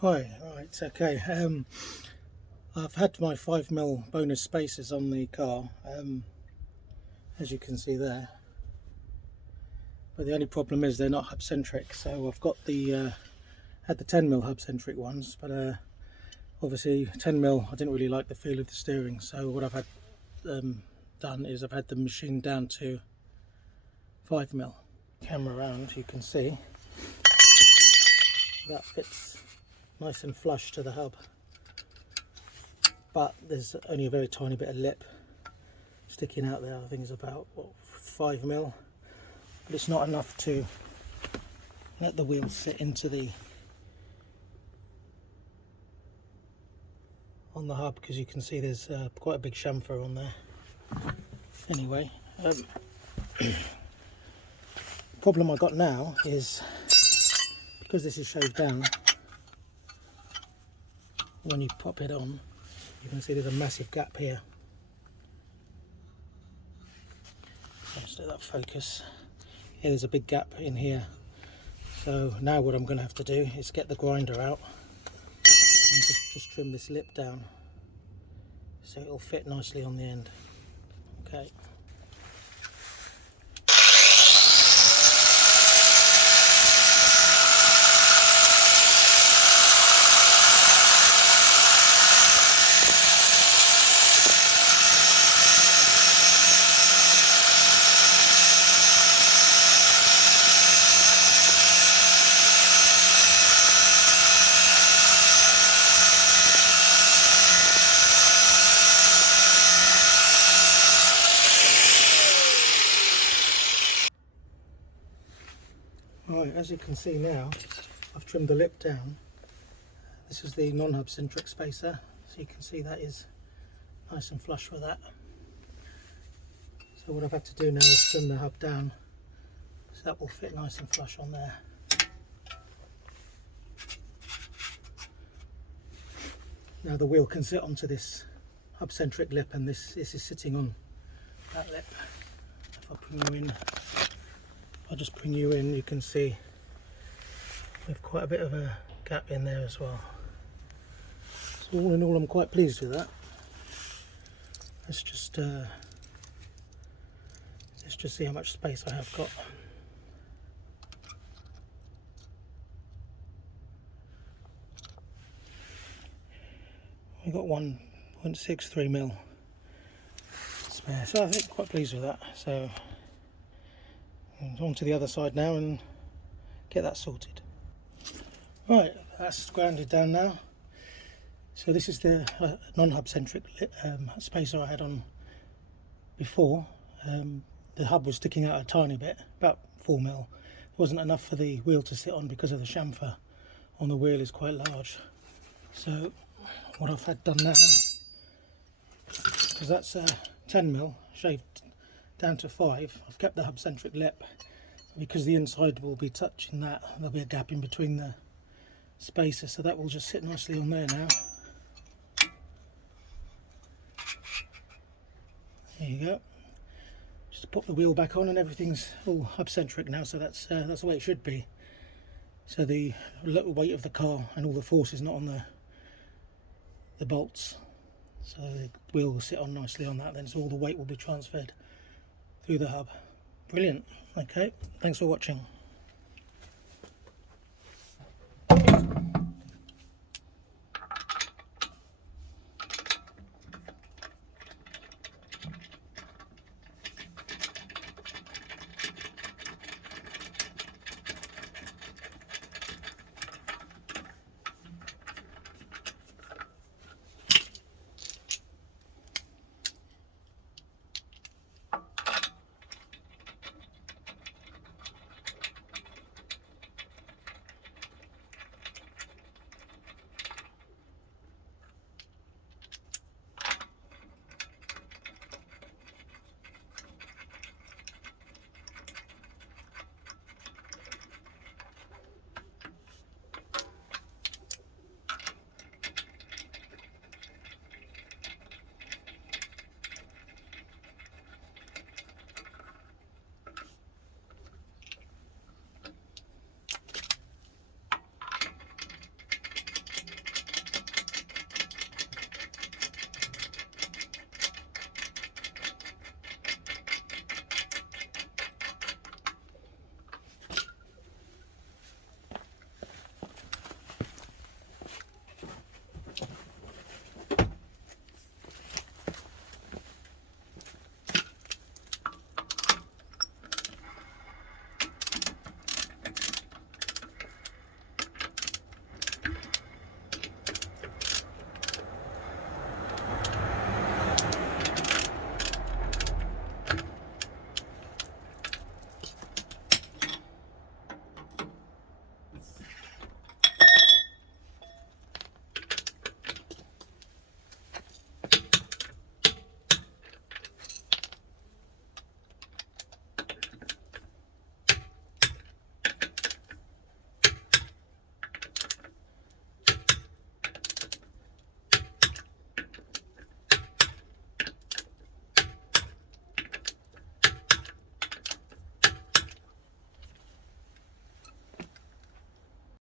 Hi, right, okay. I've had my 5mm bonus spacers on the car, as you can see there. But the only problem is they're not Hubcentric, so I've got the had the 10mm Hubcentric ones, but obviously 10mm I didn't really like the feel of the steering, so what I've had done is I've had them machined down to 5mm. Camera around, you can see that fits nice and flush to the hub, but there's only a very tiny bit of lip sticking out there. I think it's about 5mm, but it's not enough to let the wheel sit into the on the hub, because you can see there's quite a big chamfer on there. Anyway, problem I got now is because this is shaved down, when you pop it on you can see there's a massive gap here. Let's let that focus. Here there's a big gap in here, so now what I'm going to have to do is get the grinder out and just trim this lip down so it'll fit nicely on the end. Okay. Right, as you can see now, I've trimmed the lip down. This is the non-Hubcentric spacer, so you can see that is nice and flush with that. So what I've had to do now is trim the hub down, so that will fit nice and flush on there. Now the wheel can sit onto this Hubcentric lip, and this is sitting on that lip. If I bring you in, I'll just bring you in, you can see we've quite a bit of a gap in there as well. So all in all, I'm quite pleased with that. Let's just see how much space I have got. We've got 1.63mm spare, so I think quite pleased with that. So on to the other side now and get that sorted. Right, that's grounded down now. So this is the non-Hubcentric spacer I had on before. The hub was sticking out a tiny bit, about 4mm. It wasn't enough for the wheel to sit on because of the chamfer on the wheel is quite large. So what I've had done now, because that's 10mm shaved down to 5, I've kept the Hubcentric lip because the inside will be touching that. There'll be a gap in between the spacers, so that will just sit nicely on there now. There you go. Just pop the wheel back on and everything's all Hubcentric now, so that's the way it should be. So the little weight of the car and all the force is not on the bolts, so the wheel will sit on nicely on that then, so all the weight will be transferred through the hub. Brilliant. Okay, thanks for watching.